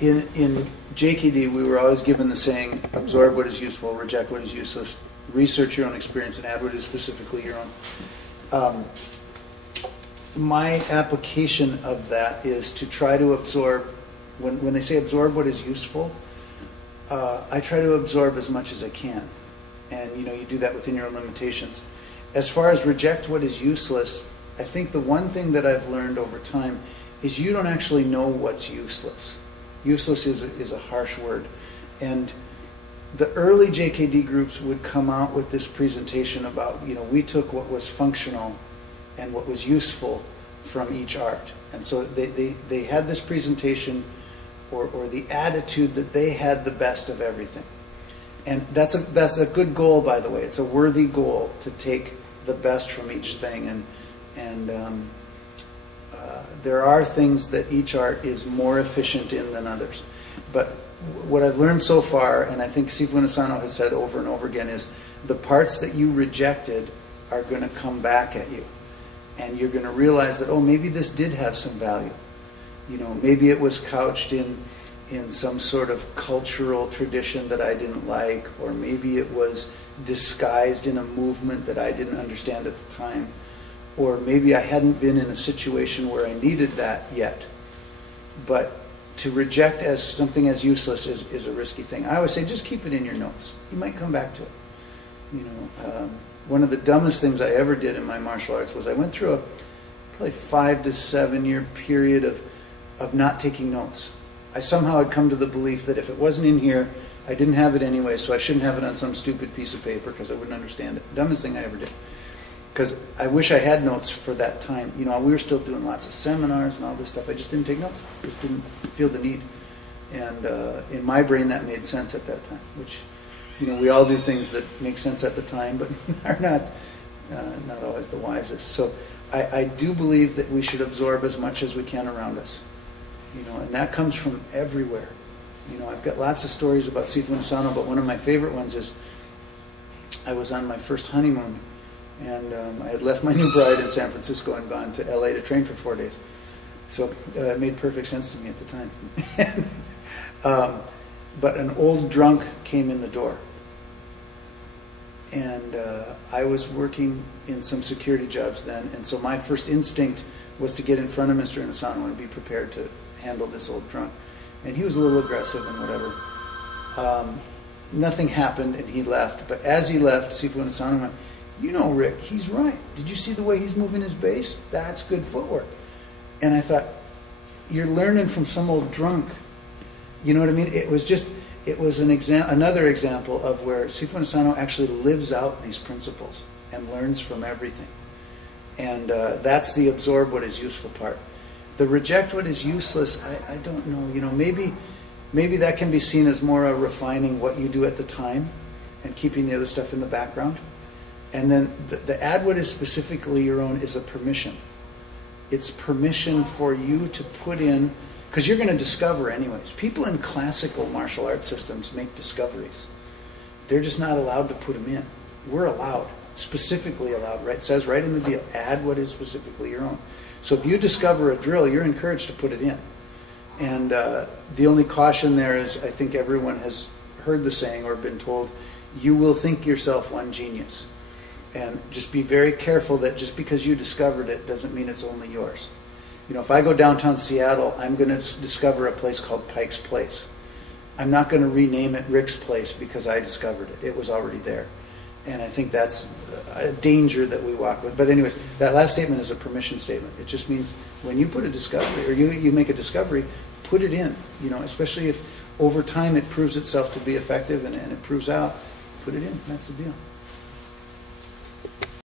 in JKD, we were always given the saying, absorb what is useful, reject what is useless, research your own experience, and add what is specifically your own. My application of that is to try to absorb, when they say absorb what is useful, I try to absorb as much as I can. And you do that within your own limitations. As far as reject what is useless, I think the one thing that I've learned over time is you don't actually know what's useless. Useless is a harsh word. And the early JKD groups would come out with this presentation about, we took what was functional and what was useful from each art. And so they had this presentation or the attitude that they had the best of everything. And that's a good goal, by the way. It's a worthy goal to take the best from each thing. And there are things that each art is more efficient in than others. But what I've learned so far, and I think Sifu Asano has said over and over again, is the parts that you rejected are going to come back at you. And you're going to realize that, oh, maybe this did have some value. Maybe it was couched in some sort of cultural tradition that I didn't like, or maybe it was disguised in a movement that I didn't understand at the time, or maybe I hadn't been in a situation where I needed that yet. But to reject as something as useless is a risky thing. I always say, just keep it in your notes. You might come back to it. One of the dumbest things I ever did in my martial arts was I went through a probably 5 to 7 year period of not taking notes. I somehow had come to the belief that if it wasn't in here, I didn't have it anyway, so I shouldn't have it on some stupid piece of paper because I wouldn't understand it. Dumbest thing I ever did. Because I wish I had notes for that time. We were still doing lots of seminars and all this stuff. I just didn't take notes. I just didn't feel the need. And in my brain, that made sense at that time, which, we all do things that make sense at the time, but are not always the wisest. So I do believe that we should absorb as much as we can around us. And that comes from everywhere. I've got lots of stories about Sifu Asano, but one of my favorite ones is I was on my first honeymoon, and I had left my new bride in San Francisco and gone to LA to train for 4 days. So it made perfect sense to me at the time. But an old drunk came in the door. And I was working in some security jobs then, and so my first instinct was to get in front of Mr. Asano and be prepared to handle this old drunk. And he was a little aggressive and whatever. Nothing happened and he left. But as he left, Sifu Asano went, Rick, he's right. Did you see the way he's moving his base? That's good footwork. And I thought, you're learning from some old drunk. You know what I mean? It was another example of where Sifu Asano actually lives out these principles and learns from everything. And that's the absorb what is useful part. The reject what is useless, I don't know. Maybe that can be seen as more a refining what you do at the time and keeping the other stuff in the background. And then the add what is specifically your own is a permission. It's permission for you to put in, because you're going to discover anyways. People in classical martial arts systems make discoveries. They're just not allowed to put them in. We're allowed, specifically allowed, right? It says right in the deal, add what is specifically your own. So if you discover a drill, you're encouraged to put it in. And the only caution there is, I think everyone has heard the saying or been told, you will think yourself one genius. And just be very careful that just because you discovered it doesn't mean it's only yours. If I go downtown Seattle, I'm going to discover a place called Pike's Place. I'm not going to rename it Rick's Place because I discovered it. It was already there. And I think that's a danger that we walk with. But anyways, that last statement is a permission statement. It just means when you put a discovery, or you make a discovery, put it in. Especially if over time it proves itself to be effective and it proves out, put it in. That's the deal.